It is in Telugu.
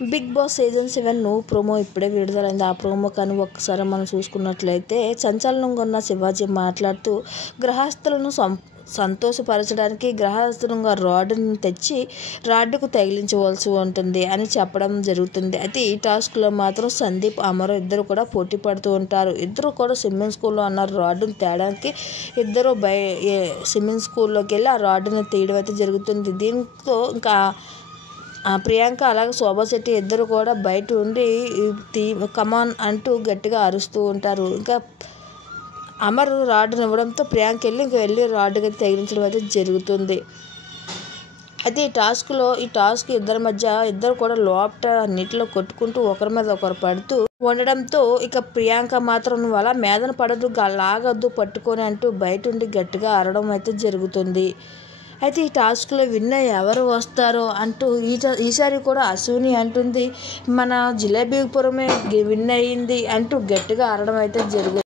బిగ్ బాస్ సీజన్ 7 ప్రోమో ఇప్పుడే విడుదలైంది. ఆ ప్రోమో కానీ ఒక్కసారి మనం చూసుకున్నట్లయితే సంచలనంగా ఉన్న శివాజీ మాట్లాడుతూ గ్రహస్థులను సంతోషపరచడానికి గ్రహస్థులంగా రాడ్డును తెచ్చి రాడ్డుకు తగిలించవలసి ఉంటుంది అని చెప్పడం జరుగుతుంది. అయితే ఈ టాస్క్లో మాత్రం సందీప్, అమర్ ఇద్దరు కూడా పోటీ పడుతూ ఉంటారు. ఇద్దరు కూడా స్విమ్మింగ్ స్కూల్లో అన్న రాడ్డును తేడానికి ఇద్దరు స్విమ్మింగ్ స్కూల్లోకి వెళ్ళి ఆ రాడ్డును తీయడం అయితే జరుగుతుంది. దీంతో ఇంకా ప్రియాంక అలాగే శోభా శెట్టి ఇద్దరు కూడా బయట ఉండి కమాన్ అంటూ గట్టిగా అరుస్తూ ఉంటారు. ఇంకా అమర్ రాడ్డును ఇవ్వడంతో ప్రియాంక వెళ్ళి రాడ్డుకి తగిలించడం అయితే జరుగుతుంది. అయితే ఈ టాస్క్ ఇద్దరి మధ్య ఇద్దరు కూడా లోపట నీటిలో కొట్టుకుంటూ ఒకరి మీద ఒకరు పడుతూ ఉండడంతో ఇక ప్రియాంక మాత్రం నువ్వు అలా మీదన పడదు, లాగద్దు పట్టుకొని అంటూ బయట ఉండి గట్టిగా అరవడం అయితే జరుగుతుంది. అయితే ఈ టాస్క్లో విన్నర్ ఎవరు వస్తారో అంటూ ఈసారి కూడా అశ్విని అంటుంది మన జిలేబీపురమే విన్ అయ్యింది అంటూ గట్టిగా అరవడం అయితే జరుగుతుంది.